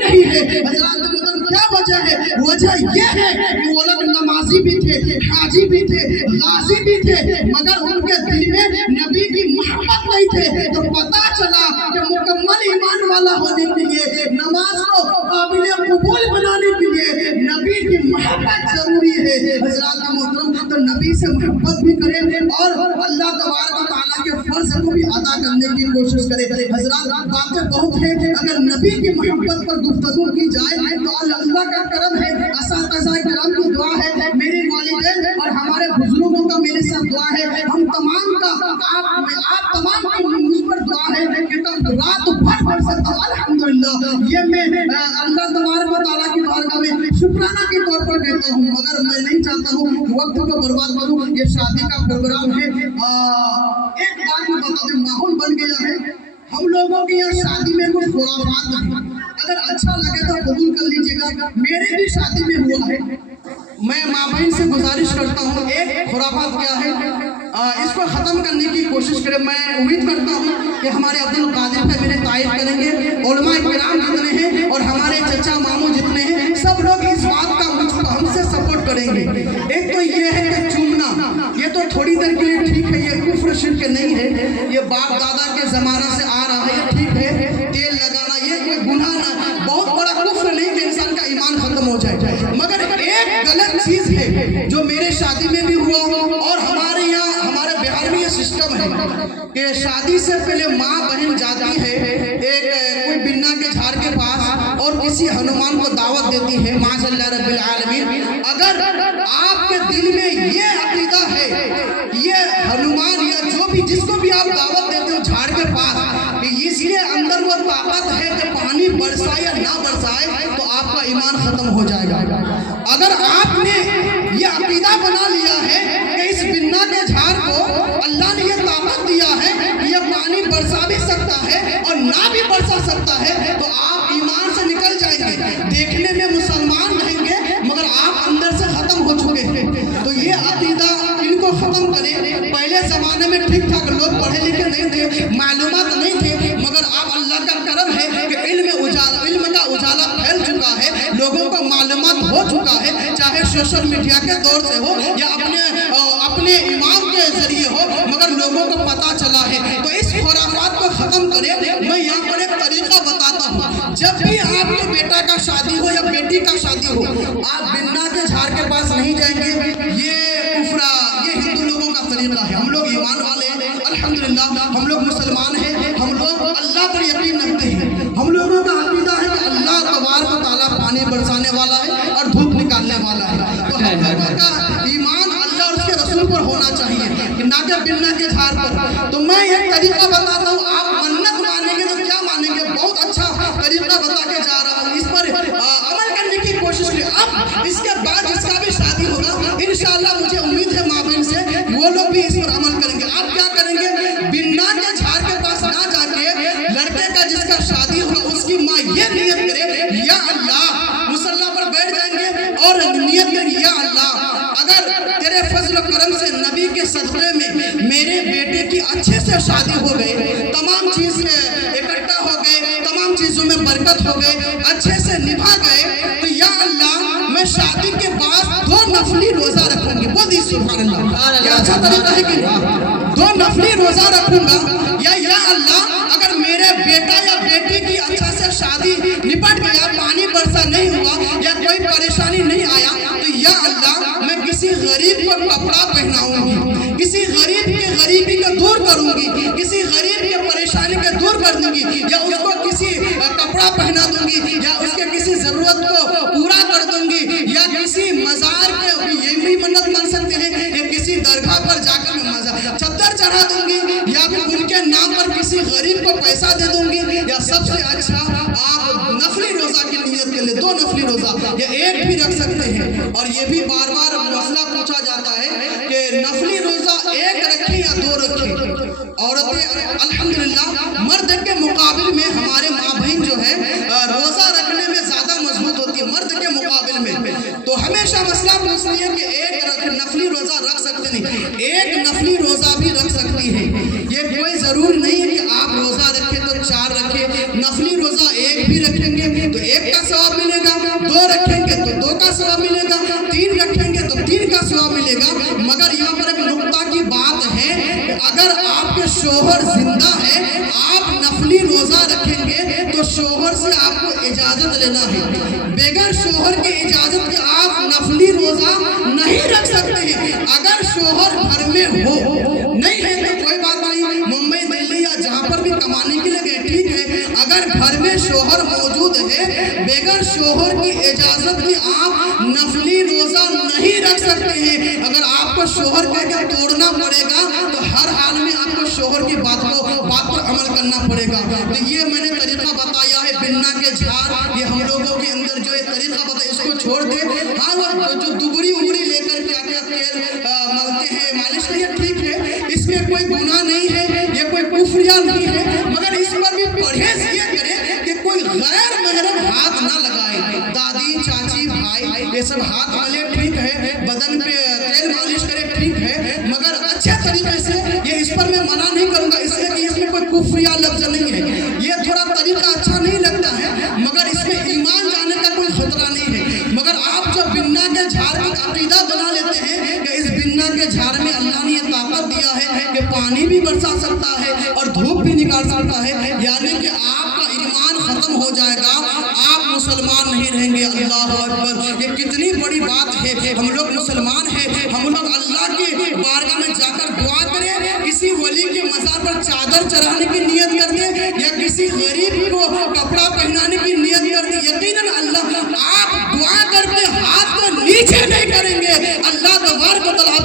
नहीं है। हजरात मोहतरम क्या वजह है? वजह ये है कि वो लोग नमाजी भी थे, हाजी भी थे, गाजी भी थे, मगर उनके दिल में नबी की मोहब्बत नहीं थे। तो पता चला कि मुकम्मल ईमान वाला होने के लिए, नमाज को काबिल कबूल बनाने के लिए नबी की मोहब्बत जरूरी है। हजरात मोहतरम तो नबी से मोहब्बत भी करें और अल्लाह तबारक व तआला के फर्ज को भी अदा करने की कोशिश करें। हजरात बातें बहुत है, अगर नबी की मोहब्बत पर गुफ्तगू की जाए तो अल्लाह का करम है, असातिज़ा किराम की दुआ है, मेरे वालिदैन और हमारे बुजुर्गों का मेरे साथ दुआ है, हम तमाम का आप तमाम की मुझ पर दुआ है कि तुम रात भर पढ़ सकते हो। अल्हम्दुलिल्लाह ये मैं अल्लाह तबारक व तआला की बारगाह में शुक्राना के तौर पर कहता हूँ, मगर मैं नहीं चाहता हूँ वक्त को बर्बाद करूँ। ये शादी का प्रोग्राम है, एक बात मैं बता दूं, माहौल बन गया है हम लोगों के यहाँ शादी में कुछ खुराफात है, अगर अच्छा लगे तो कबूल कर लीजिएगा। मेरे भी शादी में हुआ है, मैं माँ बहन से गुजारिश करता हूँ एक खुराफात क्या है, इसको ख़त्म करने की कोशिश करें। मैं उम्मीद करता हूँ कि हमारे अब्दुल कादिर भाई मेरे तारीफ करेंगे, उलमा किराम जितने हैं और हमारे चचा मामू जितने हैं सब लोग इस बात का मुझको हमसे सपोर्ट करेंगे। एक तो ये है कि चूमना, ये तो थोड़ी देर के लिए ठीक है, ये कुफ्र शिर्क नहीं है, ये बाप दादा के ज़माना से आ रहा है, ये ठीक है। तेल लगाना ये कोई गुनाह ना, बहुत बड़ा कुफ्र नहीं कि इंसान का ईमान ख़त्म हो जाए, मगर एक गलत चीज़ है जो मेरे शादी में भी हुआ और हमारे यहाँ हमारे बिहार में ये सिस्टम है कि शादी से पहले माँ बहन जाती है एक कोई बिन्ना के झाड़ के पास और किसी हनुमान को दावत देती है, माशअल्लाह रब्बिल आलमीन। अगर आपके दिल में ये अकीदा है, ये हनुमान या जो भी जिसको भी आप दावत देते हो झाड़ के पास, इसके अंदर वो ताकत है कि पानी बरसाए या ना बरसाए तो आपका ईमान खत्म हो जाएगा। अगर आपने ये अकीदा बना लिया है कि इस बिन्ना के झाड़ को अल्लाह ने ये ताकत दिया है कि ये पानी बरसा भी सकता है और ना भी बरसा सकता है, तो आप ईमान से निकल जाएंगे। देखने में मुसलमान रहेंगे मगर आप अंदर से खत्म हो चुके हैं। तो ये अकीदा इनको खत्म करें। पहले ज़माने में ठीक ठाक लोग पढ़े लिखे नहीं थे, मालूमात नहीं थे, मगर अब अल्लाह का करम है कि इल्म का उजाला फैल चुका है, लोगों को मालूमात हो चुका है, चाहे सोशल मीडिया के दौर से हो या अपने इमाम के जरिए हो, मगर लोगों को पता चला है। तो इस खुराफात को ख़त्म करें। मैं यहाँ पर एक तरीका बताता हूँ, जब भी आपके बेटा का शादी हो या बेटी का शादी हो, आप बिन्ना के झाड़ के पास नहीं जाएंगे। ये कुफरा, ये हिंदू लोगों का तरीका है। हम लोग ईमान वाले हैं, अल्हम्दुलिल्लाह हम लोग मुसलमान हैं, हम लोग अल्लाह पर यकीन रखते हैं। हम लोगों का अकीदा है कि अल्लाह तबारक व तआला पानी बरसाने वाला है और धूप निकालने वाला है। तो हम लोगों का ईमान अल्लाह और उसके रसूल पर होना चाहिए कि ना कि बिन्ना के झाड़ पर। तो मैं एक तरीका बताता हूँ, आप मन्नत मानेंगे तो क्या मानेंगे, बहुत अच्छा तरीका बता के जा रहा हूँ, इस पर अमल करने की कोशिश करें। अब इसके बाद जिसका भी शादी होगा इंशाअल्लाह मुझे उम्मीद है माँ बहन से वो लोग भी इस पर अमल करेंगे। आप क्या करेंगे, बिन्ना के झाड़ के पास ना जाके लड़के का जिसका शादी होगा उसकी माँ ये नियत करे, या अल्लाह, मुसल्ला पर बैठ जाएंगे और नियत करेंगे, या अल्लाह अगर तेरे फजल करम से नबी के सदक़े में मेरे बेटे की अच्छे से शादी हो गई, तमाम चीज़ इकट्ठा हो गए, तमाम चीज़ों में बरकत हो गए, अच्छे से निभा गए, तो या अल्लाह मैं शादी के बाद 2 नफली रोज़ा रखूंगी। वो दी सुभान अल्लाह, ये अच्छा तरीका है कि 2 नफली रोज़ा रखूंगा। या अल्लाह अगर मेरे बेटा या बेटी की अच्छा से शादी निपट गया, पानी बरसा नहीं हुआ या कोई परेशानी नहीं आया, तो या अल्लाह मैं किसी गरीब को कपड़ा पहनाऊंगी, किसी गरीब की गरीबी को दूर करूंगी, किसी गरीब की परेशानी को दूर कर दूंगी, या उसको किसी कपड़ा पहना दूंगी, या उसके किसी ज़रूरत को पूरा कर दूंगी, या किसी मज़ार के, ये भी मन्नत मान सकते हैं, या किसी दरगाह पर जाकर मैं चद्दर चढ़ा दूंगी, या फिर उनके नाम पर किसी गरीब को पैसा दे दूंगी, या सबसे अच्छा आप नफली रोज़ा की नियत कर ले, 2 नफली रोज़ा या एक भी रख सकते हैं। और ये भी बार बार मसला पूछा जाता है कि नफली रोज़ा एक रखें या 2 रखें। औरतें अल्हम्दुलिल्लाह मर्द के मुकाबले में हमारे माँ बहन जो है रोज़ा रखने में ज़्यादा मजबूत होती है मर्द के मुकाबले में। तो हमेशा मसला पूछती है कि एक नफली रोज़ा रख सकते नहीं, एक नफली रोज़ा भी रख सकती है। ये कोई ज़रूर नहीं है कि आप रोज़ा रखें तो 4 रखें, नफली रोज़ा एक भी रखेंगे तो 1 का सवाब मिलेगा, 2 रखेंगे तो 2 का सवाब मिलेगा, 3 रखेंगे तो 3 का सवाब मिलेगा। मगर यहाँ पर एक नुक्ता की बात है कि अगर आपके शोहर जिंदा है, आप नफली रोजा रखेंगे तो शोहर से आपको इजाजत लेना है। बगैर शोहर के इजाजत के आप नफली रोजा नहीं रख सकते हैं। अगर शोहर घर में हो, नहीं है तो कोई बात नहीं, मुंबई दिल्ली या जहाँ पर भी कमाने के लिए गए ठीक है। अगर घर में शोहर मौजूद है, बगैर शोहर की इजाजत की आप नफली रोजा नहीं रख सकते हैं। अगर आपको शोहर कहकर तोड़ना पड़ेगा तो हर हाल में आपको शोहर की बात पर अमल करना पड़ेगा। तो ये मैंने तरीका बताया है बिन्ना के झाड़, ये हम लोगों के अंदर जो ये तरीका बताया इसको छोड़ दे। हाँ, वो जो दुबरी उबरी लेकर क्या क्या तेल मलते हैं, मालिश नहीं है, ठीक है, इसमें कोई गुनाह नहीं है, ये कोई कुफ्रिया नहीं है। मगर इस पर भी परहेज ये करें कि कोई गैर महरम हाथ ना लगाए। दादी, चाची, भाई ये सब हाथ मले ठीक है, बदन पे तेल मालिश करे ठीक है, मगर अच्छे तरीके से, ये इस पर मैं मना नहीं करूंगा इसलिए कि इसमें कोई कुफ्रिया लफ्ज नहीं है। ये थोड़ा तरीका अच्छा नहीं लगता है, मगर इसमें ईमान जाने का कोई खतरा नहीं है। मगर आप जब बिन्ना के झाड़ का अकीदा बना लेते हैं कि इस बिन्ना के झाड़ में अल्लाह ने ये ताकत दिया है कि पानी भी बरसा सकता है और धूप भी निकाल सकता है, यानी कि आपका ईमान खत्म हो जाएगा, आप मुसलमान नहीं रहेंगे। अल्लाह अकबर, ये कितनी बड़ी बात है। हम लोग मुसलमान हैं, हम लोग अल्लाह के बारगाह में जाकर दुआ करें, किसी वली के मज़ार पर चादर चढ़ाने की नियत कर दें या किसी गरीब